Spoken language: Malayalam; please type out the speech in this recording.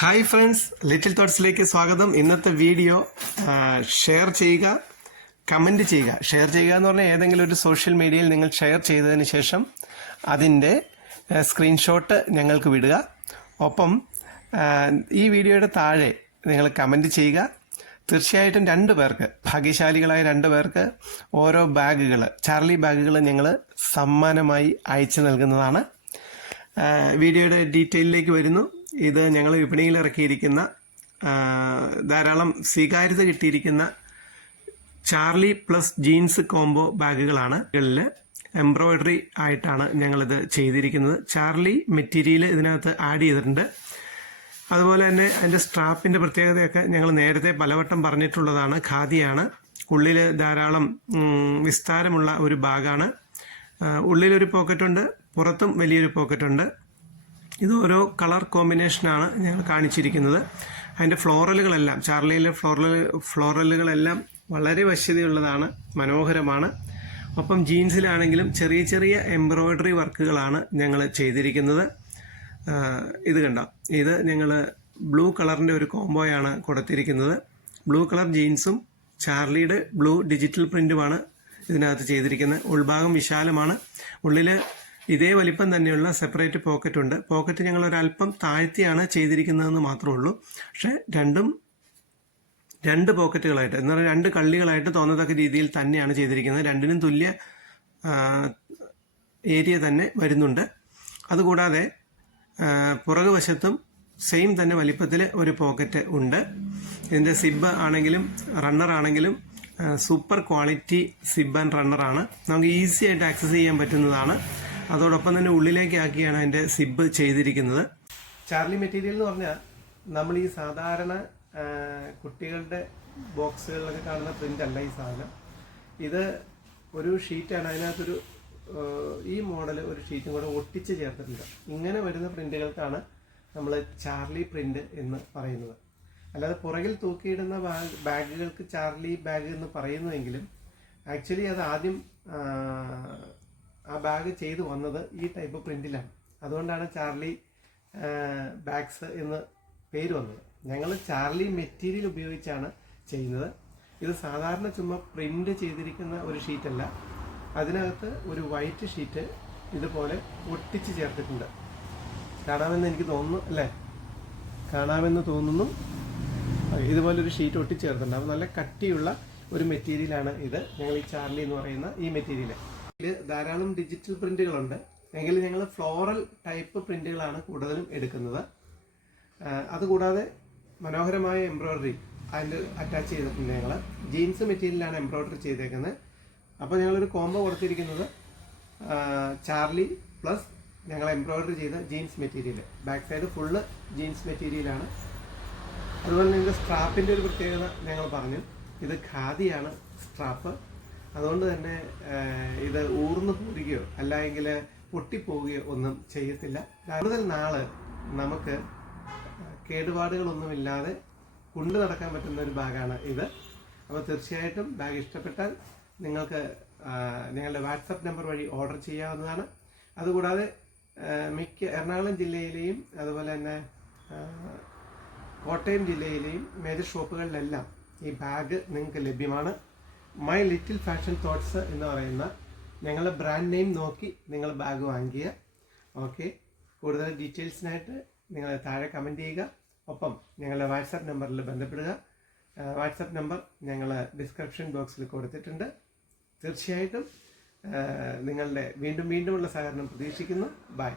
ഹായ് ഫ്രണ്ട്സ് ലിറ്റിൽ തോട്ട്സിലേക്ക് സ്വാഗതം. ഇന്നത്തെ വീഡിയോ ഷെയർ ചെയ്യുക കമന്റ് ചെയ്യുക. ഷെയർ ചെയ്യുക എന്ന് പറഞ്ഞാൽ ഏതെങ്കിലും ഒരു സോഷ്യൽ മീഡിയയിൽ നിങ്ങൾ ഷെയർ ചെയ്തതിന് ശേഷം അതിന്റെ സ്ക്രീൻഷോട്ട് ഞങ്ങൾക്ക് വിടുക. ഒപ്പം ഈ വീഡിയോയുടെ താഴെ നിങ്ങൾ കമന്റ് ചെയ്യുക. തീർച്ചയായിട്ടും രണ്ട് പേർക്ക് ഭാഗ്യശാലികളായ രണ്ട് പേർക്ക് ഓരോ ബാഗുകൾ ചാർലി ബാഗുകൾ ഞങ്ങൾ സമ്മാനമായി അയച്ചു നൽകുന്നതാണ്. വീഡിയോയുടെ ഡീറ്റെയിലേക്ക് വരുന്നു. ഇത് ഞങ്ങൾ വിപണിയിൽ ഇറക്കിയിരിക്കുന്ന ധാരാളം സ്വീകാര്യത കിട്ടിയിരിക്കുന്ന ചാർലി പ്ലസ് ജീൻസ് കോംബോ ബാഗുകളാണ്. ഇതിൽ എംബ്രോയ്ഡറി ആയിട്ടാണ് ഞങ്ങളിത് ചെയ്തിരിക്കുന്നത്. ചാർലി മെറ്റീരിയൽ ഇതിനകത്ത് ആഡ് ചെയ്തിട്ടുണ്ട്. അതുപോലെ തന്നെ അതിന്റെ സ്ട്രാപ്പിന്റെ പ്രത്യേകതയൊക്കെ ഞങ്ങൾ നേരത്തെ പലവട്ടം പറഞ്ഞിട്ടുള്ളതാണ്. ഖാദിയാണ്. ഉള്ളിൽ ധാരാളം വിസ്താരമുള്ള ഒരു ബാഗാണ്. ഉള്ളിലൊരു പോക്കറ്റുണ്ട് പുറത്തും വലിയൊരു പോക്കറ്റുണ്ട്. ഇത് ഓരോ കളർ കോമ്പിനേഷനാണ് ഞങ്ങൾ കാണിച്ചിരിക്കുന്നത്. അതിന്റെ ഫ്ലോറലുകളെല്ലാം ചാർലിയിലെ ഫ്ലോറൽ ഫ്ലോറലുകളെല്ലാം വളരെ വശ്യതയുള്ളതാണ് മനോഹരമാണ്. ഒപ്പം ജീൻസിലാണെങ്കിലും ചെറിയ ചെറിയ എംബ്രോയ്ഡറി വർക്കുകളാണ് ഞങ്ങൾ ചെയ്തിരിക്കുന്നത്. ഇത് കണ്ട? ഇത് ഞങ്ങൾ ബ്ലൂ കളറിന്റെ ഒരു കോംബോയാണ് കൊടുത്തിരിക്കുന്നത്. ബ്ലൂ കളർ ജീൻസും ചാർലിയുടെ ബ്ലൂ ഡിജിറ്റൽ പ്രിന്റുമാണ് ഇതിനകത്ത് ചെയ്തിരിക്കുന്നത്. ഉൾഭാഗം വിശാലമാണ്. ഉള്ളിൽ ഇതേ വലിപ്പം തന്നെയുള്ള സെപ്പറേറ്റ് പോക്കറ്റ് ഉണ്ട്. പോക്കറ്റ് ഞങ്ങൾ ഒരല്പം താഴ്ത്തിയാണ് ചെയ്തിരിക്കുന്നതെന്ന് മാത്രമേ ഉള്ളൂ. പക്ഷേ രണ്ടും രണ്ട് പോക്കറ്റുകളായിട്ട് എന്ന് പറഞ്ഞാൽ രണ്ട് കള്ളികളായിട്ട് തോന്നത്തക്ക രീതിയിൽ തന്നെയാണ് ചെയ്തിരിക്കുന്നത്. രണ്ടിനും തുല്യ ഏരിയ തന്നെ വരുന്നുണ്ട്. അതുകൂടാതെ പുറകു വശത്തും സെയിം തന്നെ വലിപ്പത്തിൽ ഒരു പോക്കറ്റ് ഉണ്ട്. ഇതിന്റെ സിബ് ആണെങ്കിലും റണ്ണർ ആണെങ്കിലും സൂപ്പർ ക്വാളിറ്റി സിബ് ആൻഡ് റണ്ണറാണ് നമുക്ക് ഈസി ആയിട്ട് ആക്സസ് ചെയ്യാൻ പറ്റുന്നതാണ്. അതോടൊപ്പം തന്നെ ഉള്ളിലേക്കാക്കിയാണ് അതിന്റെ സിബ് ചെയ്തിരിക്കുന്നത്. ചാർലി മെറ്റീരിയൽ എന്ന് പറഞ്ഞാൽ നമ്മൾ ഈ സാധാരണ കുട്ടികളുടെ ബോക്സുകളിലൊക്കെ കാണുന്ന പ്രിന്റ് അല്ല ഈ സാധനം. ഇത് ഒരു ഷീറ്റാണ്. അതിനകത്തൊരു ഈ മോഡൽ ഒരു ഷീറ്റും കൂടെ ഒട്ടിച്ച് ചേർത്തിട്ടുണ്ട്. ഇങ്ങനെ വരുന്ന പ്രിന്റുകൾക്കാണ് നമ്മൾ ചാർലി പ്രിന്റ് എന്ന് പറയുന്നത്. അല്ലാതെ പുറകിൽ തൂക്കിയിടുന്ന ബാഗ് ബാഗുകൾക്ക് ചാർലി ബാഗ് എന്ന് പറയുന്നുവെങ്കിലും ആക്ച്വലി അത് ആദ്യം ആ, ബാഗ് ചെയ്തു വന്നത് ഈ ടൈപ്പ് പ്രിന്റിലാണ് അതുകൊണ്ടാണ് ചാർലി ബാഗ്സ് എന്ന് പേര് വന്നത്. ഞങ്ങൾ ചാർലി മെറ്റീരിയൽ ഉപയോഗിച്ചാണ് ചെയ്യുന്നത്. ഇത് സാധാരണ ചുമ്മാ പ്രിന്റ് ചെയ്തിരിക്കുന്ന ഒരു ഷീറ്റല്ല അതിനകത്ത് ഒരു വൈറ്റ് ഷീറ്റ് ഇതുപോലെ ഒട്ടിച്ച് ചേർത്തിട്ടുണ്ട്. കാണാമെന്ന് എനിക്ക് തോന്നുന്നു അല്ലേ? കാണാമെന്ന് തോന്നുന്നു. ഇതുപോലെ ഒരു ഷീറ്റ് ഒട്ടിച്ചേർത്തിട്ടുണ്ട് അപ്പോൾ നല്ല കട്ടിയുള്ള ഒരു മെറ്റീരിയലാണ് ഇത്. ഞങ്ങൾ ഈ ചാർലി എന്ന് പറയുന്ന ഈ മെറ്റീരിയൽ ധാരാളം ഡിജിറ്റൽ പ്രിന്റുകളുണ്ട് എങ്കിലും ഞങ്ങൾ ഫ്ലോറൽ ടൈപ്പ് പ്രിന്റുകളാണ് കൂടുതലും എടുക്കുന്നത്. അതുകൂടാതെ മനോഹരമായ എംബ്രോയ്ഡറി അതിന്റെ അറ്റാച്ച് ചെയ്തിട്ടുണ്ട് ഞങ്ങൾ ജീൻസ് മെറ്റീരിയലാണ് എംബ്രോയ്ഡറി ചെയ്തേക്കുന്നത്. അപ്പോൾ ഞങ്ങളൊരു കോംബോ കൊടുത്തിരിക്കുന്നത് ചാർലി പ്ലസ് ഞങ്ങൾ എംബ്രോയ്ഡറി ചെയ്ത jeans material back side full jeans മെറ്റീരിയലാണ് അതുപോലെ തന്നെ ഇതിന്റെ സ്ട്രാപ്പിന്റെ ഒരു പ്രത്യേകത ഞങ്ങൾ പറഞ്ഞു. ഇത് ഖാദിയാണ് സ്ട്രാപ്പ് അതുകൊണ്ട് തന്നെ ഇത് ഊർന്നു പോരുകയോ അല്ലെങ്കിൽ പൊട്ടിപ്പോവുകയോ ഒന്നും ചെയ്യത്തില്ല. കൂടുതൽ നാൾ നമുക്ക് കേടുപാടുകളൊന്നുമില്ലാതെ കൊണ്ടു നടക്കാൻ പറ്റുന്ന ഒരു ബാഗാണ് ഇത്. അപ്പോൾ തീർച്ചയായിട്ടും ബാഗ് ഇഷ്ടപ്പെട്ടാൽ നിങ്ങൾക്ക് നിങ്ങളുടെ വാട്സപ്പ് നമ്പർ വഴി ഓർഡർ ചെയ്യാവുന്നതാണ്. അതുകൂടാതെ മിക്ക എറണാകുളം ജില്ലയിലെയും അതുപോലെ തന്നെ കോട്ടയം ജില്ലയിലെയും മേജർ ഷോപ്പുകളിലെല്ലാം ഈ ബാഗ് നിങ്ങൾക്ക് ലഭ്യമാണ്. മൈ ലിറ്റിൽ ഫാഷൻ തോട്ട്സ് എന്ന് പറയുന്ന ഞങ്ങളുടെ ബ്രാൻഡ് നെയിം നോക്കി നിങ്ങൾ ബാഗ് വാങ്ങിക്കുക. ഓക്കെ കൂടുതൽ ഡീറ്റെയിൽസിനായിട്ട് നിങ്ങൾ താഴെ കമന്റ് ചെയ്യുക. ഒപ്പം ഞങ്ങളുടെ വാട്സാപ്പ് നമ്പറിൽ ബന്ധപ്പെടുക. വാട്സാപ്പ് നമ്പർ ഞങ്ങൾ ഡിസ്ക്രിപ്ഷൻ ബോക്സിൽ കൊടുത്തിട്ടുണ്ട്. തീർച്ചയായിട്ടും നിങ്ങളുടെ വീണ്ടും വീണ്ടുമുള്ള സഹകരണം പ്രതീക്ഷിക്കുന്നു. ബൈ